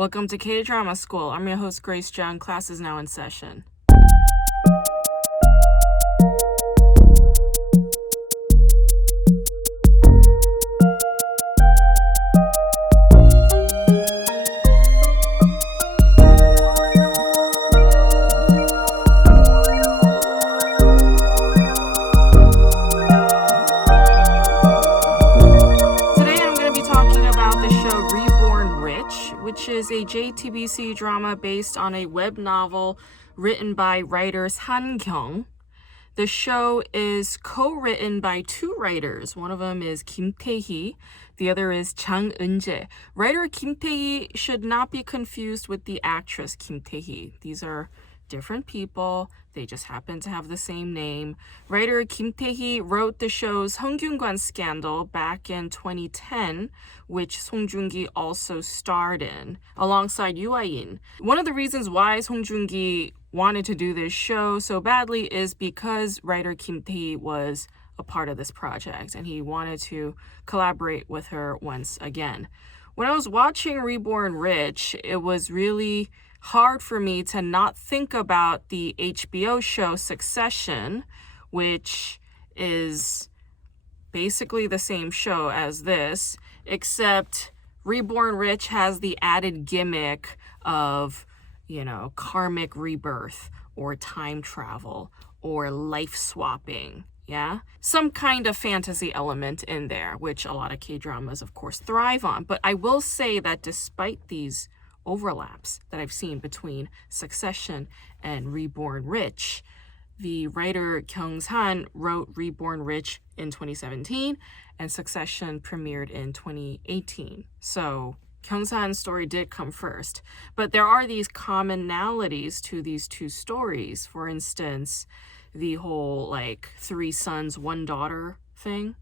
Welcome to K-Drama School. I'm your host, Grace Jung. Class is now in session. Which is a JTBC drama based on a web novel written by writers Han Kyung. The show is co-written by two writers. One of them is Kim Tae-hee, the other is Jang Eun-jae. Writer Kim Tae-hee should not be confused with the actress Kim Tae-hee. These are different people. They just happen to have the same name. Writer Kim Tae-hee wrote the show's Hongkyung관 scandal back in 2010, which Song Joong-ki also starred in, alongside Yoo Ah-in. One of the reasons why Song Joong-ki wanted to do this show so badly is because writer Kim Tae-hee was a part of this project, and he wanted to collaborate with her once again. When I was watching Reborn Rich, it was really hard for me to not think about the HBO show Succession, which is basically the same show as this, except Reborn Rich has the added gimmick of, karmic rebirth or time travel or life swapping. Yeah, some kind of fantasy element in there, which a lot of K-dramas, of course, thrive on. But I will say that despite these overlaps that I've seen between Succession and Reborn Rich, the writer Kyung-san wrote Reborn Rich in 2017 and Succession premiered in 2018. So Kyung-san's story did come first. But there are these commonalities to these two stories. For instance, the whole three sons, one daughter thing.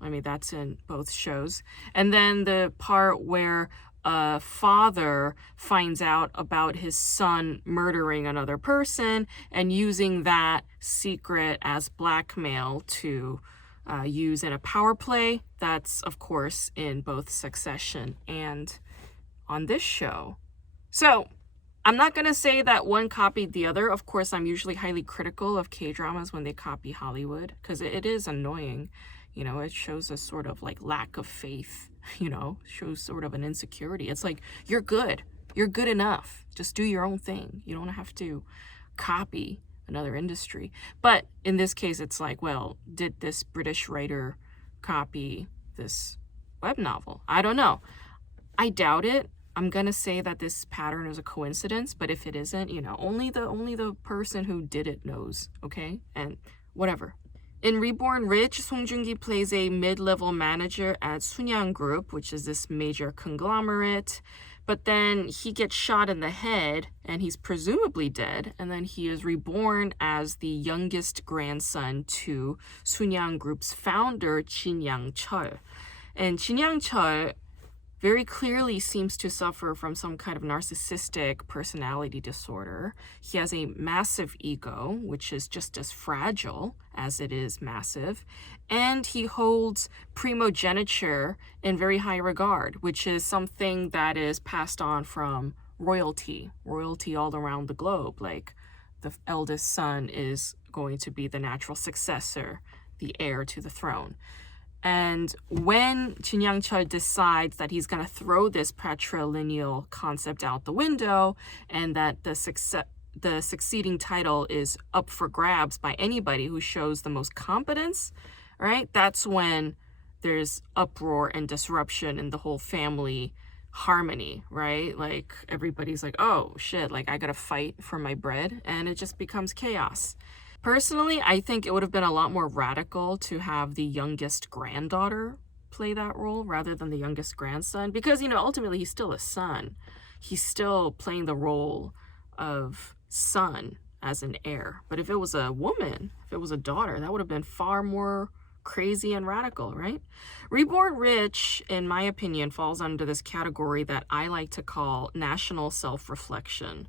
I mean, that's in both shows. And then the part where a father finds out about his son murdering another person and using that secret as blackmail to use in a power play. That's, of course, in both Succession and on this show. So I'm not going to say that one copied the other. Of course, I'm usually highly critical of K-dramas when they copy Hollywood because it is annoying. It shows a sort of lack of faith, shows sort of an insecurity. It's like, you're good enough. Just do your own thing. You don't have to copy another industry. But in this case, it's like, well, did this British writer copy this web novel? I don't know. I doubt it. I'm going to say that this pattern is a coincidence, but if it isn't, only the person who did it knows, okay? And whatever. In Reborn Rich, Song Joong-ki plays a mid-level manager at Sunyang Group, which is this major conglomerate. But then he gets shot in the head, and he's presumably dead. And then he is reborn as the youngest grandson to Sunyang Group's founder, Jin Yang-chul. And Jin Yang-chul very clearly seems to suffer from some kind of narcissistic personality disorder. He has a massive ego, which is just as fragile as it is massive. And he holds primogeniture in very high regard, which is something that is passed on from royalty all around the globe. Like the eldest son is going to be the natural successor, the heir to the throne. And when Jin Yang-chul decides that he's going to throw this patrilineal concept out the window and that the succeeding title is up for grabs by anybody who shows the most competence, right? That's when there's uproar and disruption in the whole family harmony, right? Like everybody's like, oh shit, I gotta fight for my bread, and it just becomes chaos. Personally, I think it would have been a lot more radical to have the youngest granddaughter play that role rather than the youngest grandson, because, ultimately he's still a son. He's still playing the role of son as an heir. But if it was a woman, if it was a daughter, that would have been far more crazy and radical, right? Reborn Rich, in my opinion, falls under this category that I like to call national self-reflection.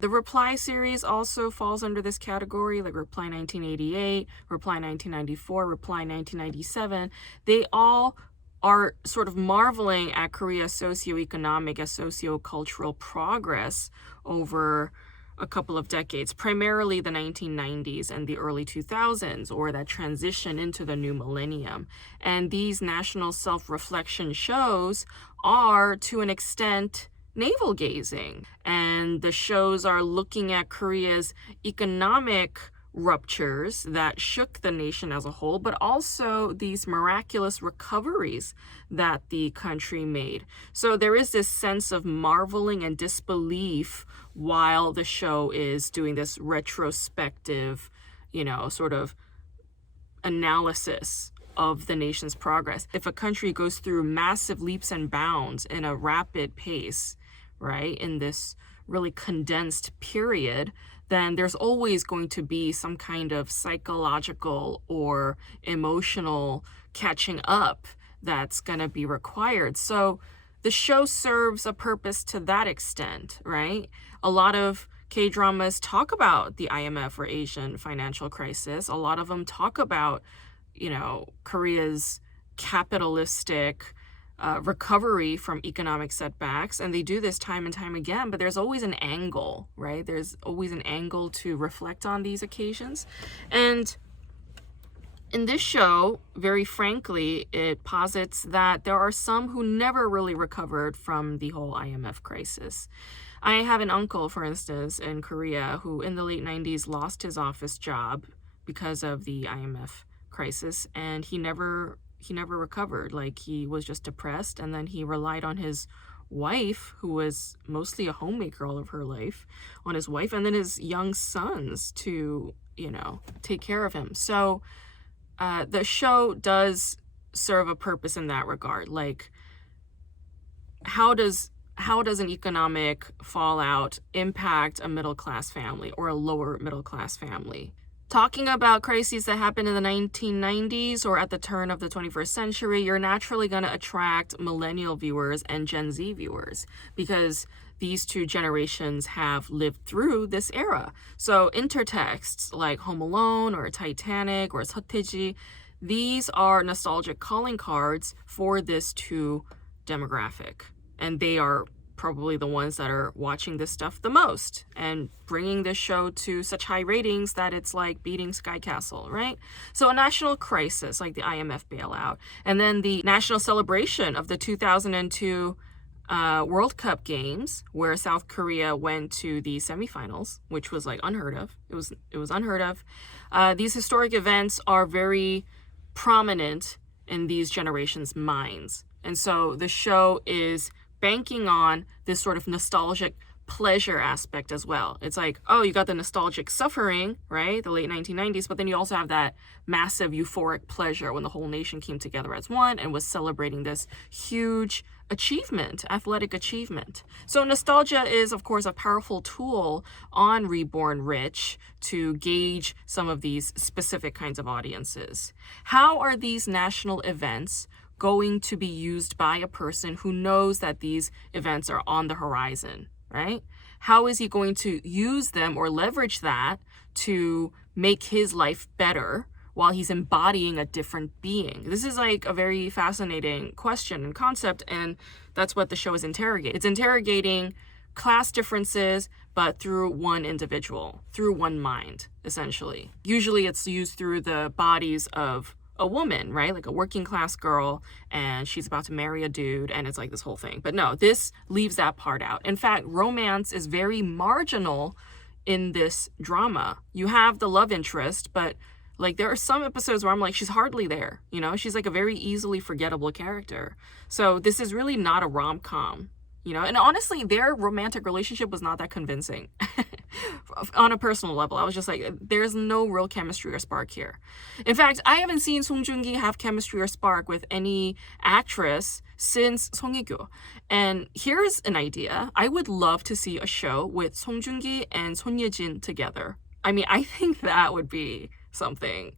The Reply series also falls under this category, like Reply 1988, Reply 1994, Reply 1997. They all are sort of marveling at Korea's socioeconomic and sociocultural progress over a couple of decades, primarily the 1990s and the early 2000s, or that transition into the new millennium. And these national self-reflection shows are, to an extent, navel-gazing. And the shows are looking at Korea's economic ruptures that shook the nation as a whole, but also these miraculous recoveries that the country made. So there is this sense of marveling and disbelief while the show is doing this retrospective, sort of analysis of the nation's progress. If a country goes through massive leaps and bounds in a rapid pace, right, in this really condensed period, then there's always going to be some kind of psychological or emotional catching up that's going to be required. So the show serves a purpose to that extent, right? A lot of K-dramas talk about the IMF or Asian financial crisis. A lot of them talk about, Korea's capitalistic recovery from economic setbacks, and they do this time and time again, but there's always an angle, right? There's always an angle to reflect on these occasions. And in this show, very frankly, it posits that there are some who never really recovered from the whole IMF crisis. I have an uncle, for instance, in Korea who in the late 90s lost his office job because of the IMF crisis, and he never recovered. Like, he was just depressed, and then he relied on his wife, who was mostly a homemaker all of her life, on his wife and then his young sons to, take care of him. So the show does serve a purpose in that regard. Like, how does an economic fallout impact a middle-class family or a lower middle-class family? Talking about crises that happened in the 1990s or at the turn of the 21st century, you're naturally going to attract millennial viewers and Gen Z viewers because these two generations have lived through this era. So intertexts like Home Alone or Titanic or Seotteji, these are nostalgic calling cards for this two demographic. And they are probably the ones that are watching this stuff the most and bringing this show to such high ratings that it's like beating Sky Castle, right? So a national crisis like the IMF bailout, and then the national celebration of the 2002 World Cup games where South Korea went to the semifinals, which was like unheard of. It was unheard of. These historic events are very prominent in these generations' minds. And so the show is banking on this sort of nostalgic pleasure aspect as well. It's like, oh, you got the nostalgic suffering, right? The late 1990s, but then you also have that massive euphoric pleasure when the whole nation came together as one and was celebrating this huge achievement, athletic achievement. So nostalgia is, of course, a powerful tool on Reborn Rich to gauge some of these specific kinds of audiences. How are these national events going to be used by a person who knows that these events are on the horizon, right? How is he going to use them or leverage that to make his life better while he's embodying a different being? This is like a very fascinating question and concept, and that's what the show is interrogating. It's interrogating class differences, but through one individual, through one mind, essentially. Usually it's used through the bodies of a woman, right? Like a working class girl, and she's about to marry a dude, and it's like this whole thing. But no, this leaves that part out. In fact, romance is very marginal in this drama. You have the love interest, but like there are some episodes where I'm like, she's hardly there, she's like a very easily forgettable character. So this is really not a rom-com, and honestly, their romantic relationship was not that convincing. On a personal level, I was just like, there's no real chemistry or spark here. In fact, I haven't seen Song Joong-ki have chemistry or spark with any actress since Song Hye-kyo. And here's an idea. I would love to see a show with Song Joong-ki and Son Ye-jin together. I mean, I think that would be something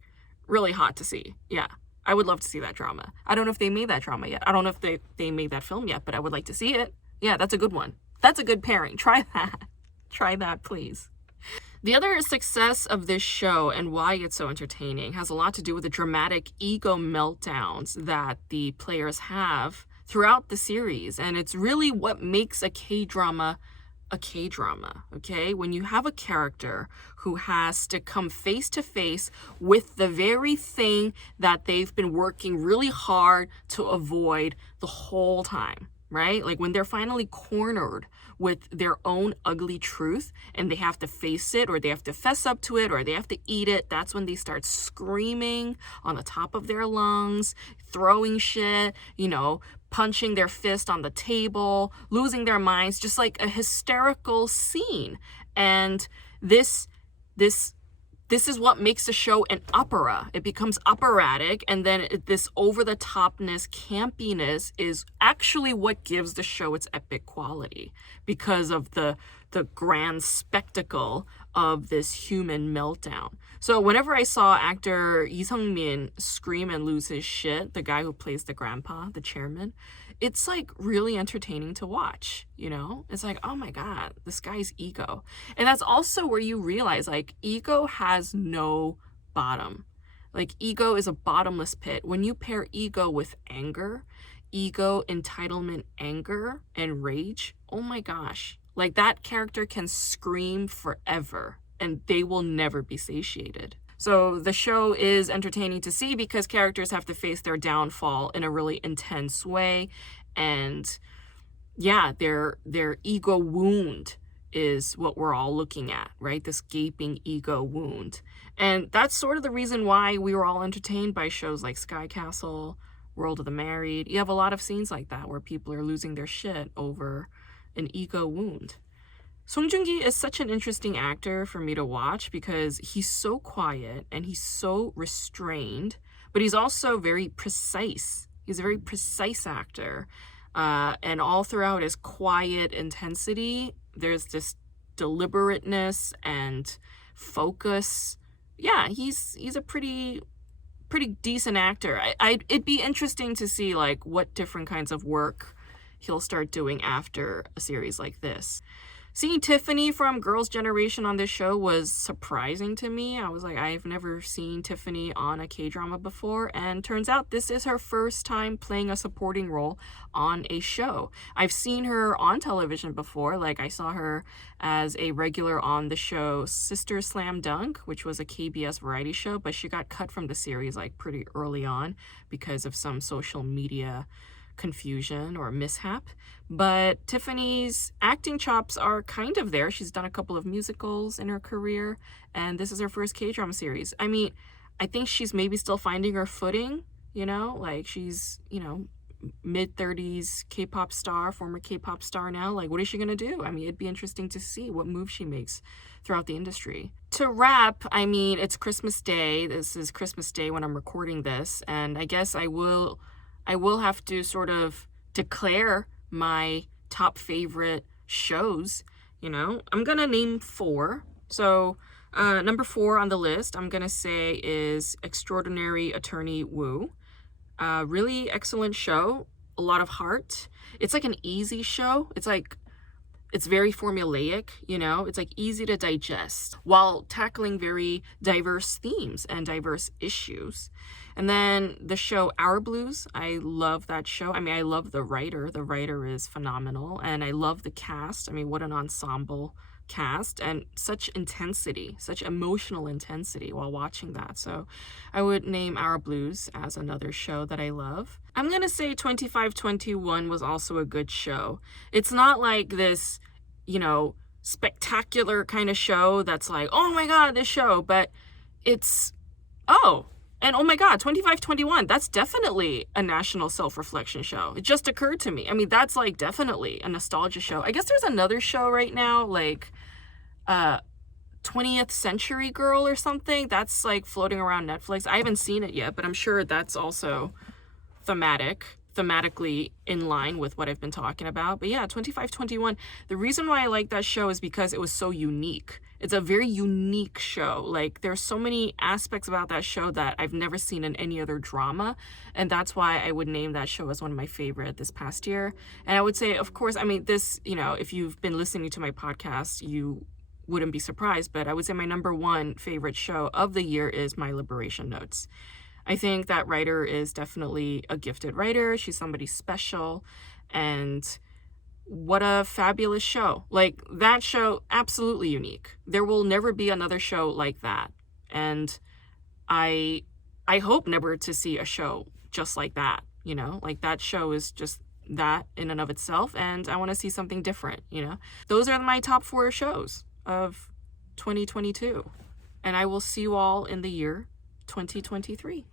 really hot to see. Yeah, I would love to see that drama. I don't know if they made that drama yet. I don't know if they made that film yet, but I would like to see it. Yeah, that's a good one. That's a good pairing. Try that. Try that, please. The other success of this show and why it's so entertaining has a lot to do with the dramatic ego meltdowns that the players have throughout the series. And it's really what makes a K-drama a K-drama, okay? When you have a character who has to come face to face with the very thing that they've been working really hard to avoid the whole time, right? Like when they're finally cornered with their own ugly truth and they have to face it, or they have to fess up to it, or they have to eat it, that's when they start screaming on the top of their lungs, throwing shit, punching their fist on the table, losing their minds, just like a hysterical scene. And this is what makes the show an opera. It becomes operatic, and then this over-the-topness, campiness is actually what gives the show its epic quality, because of the grand spectacle of this human meltdown. So whenever I saw actor Lee Sung-min scream and lose his shit, the guy who plays the grandpa, the chairman, it's like really entertaining to watch, It's like, oh my God, this guy's ego. And that's also where you realize, like, ego has no bottom. Like, ego is a bottomless pit. When you pair ego with anger, ego, entitlement, anger, and rage, oh my gosh, like that character can scream forever and they will never be satiated. So the show is entertaining to see because characters have to face their downfall in a really intense way. And yeah, their ego wound is what we're all looking at, right? This gaping ego wound. And that's sort of the reason why we were all entertained by shows like Sky Castle, World of the Married. You have a lot of scenes like that where people are losing their shit over an ego wound. Song Joong-ki is such an interesting actor for me to watch because he's so quiet and he's so restrained, but he's also very precise. He's a very precise actor. And all throughout his quiet intensity, there's this deliberateness and focus. Yeah, he's a pretty decent actor. It'd be interesting to see like what different kinds of work he'll start doing after a series like this. Seeing Tiffany from Girls' Generation on this show was surprising to me. I was like, I've never seen Tiffany on a K-drama before, and turns out this is her first time playing a supporting role on a show. I've seen her on television before, like I saw her as a regular on the show Sister Slam Dunk, which was a KBS variety show, but she got cut from the series like pretty early on because of some social media confusion or mishap. But Tiffany's acting chops are kind of there. She's done a couple of musicals in her career, and this is her first K-drama series. I mean, I think she's maybe still finding her footing, like she's, mid-30s K-pop star, former K-pop star now. Like, what is she gonna do? I mean, it'd be interesting to see what move she makes throughout the industry. To wrap, I mean, it's Christmas Day. This is Christmas Day when I'm recording this, and I guess I will have to sort of declare my top favorite shows. I'm gonna name 4. So number 4 on the list, I'm gonna say, is Extraordinary Attorney Woo. Really excellent show, a lot of heart. It's like an easy show. It's very formulaic, it's like easy to digest while tackling very diverse themes and diverse issues. And then the show Our Blues, I love that show. I mean, I love the writer. The writer is phenomenal. And I love the cast. I mean, what an ensemble cast, and such intensity, such emotional intensity while watching that. So I would name Our Blues as another show that I love. I'm going to say 2521 was also a good show. It's not like this, spectacular kind of show that's like, oh my God, this show, but it's, and oh my God, 2521, that's definitely a national self-reflection show. It just occurred to me. I mean, that's like definitely a nostalgia show. I guess there's another show right now, like 20th Century Girl or something, that's like floating around Netflix. I haven't seen it yet, but I'm sure that's also thematically in line with what I've been talking about. But yeah, 2521, the reason why I like that show is because it was so unique. It's a very unique show. Like, there's so many aspects about that show that I've never seen in any other drama, and that's why I would name that show as one of my favorite this past year. And I would say, of course, I mean, this, if you've been listening to my podcast, you wouldn't be surprised, but I would say my number one favorite show of the year is My Liberation Notes. I think that writer is definitely a gifted writer. She's somebody special, and what a fabulous show. Like, that show, absolutely unique. There will never be another show like that. And I hope never to see a show just like that, you know? Like, that show is just that in and of itself, and I want to see something different, you know? Those are my top 4 shows of 2022. And I will see you all in the year 2023.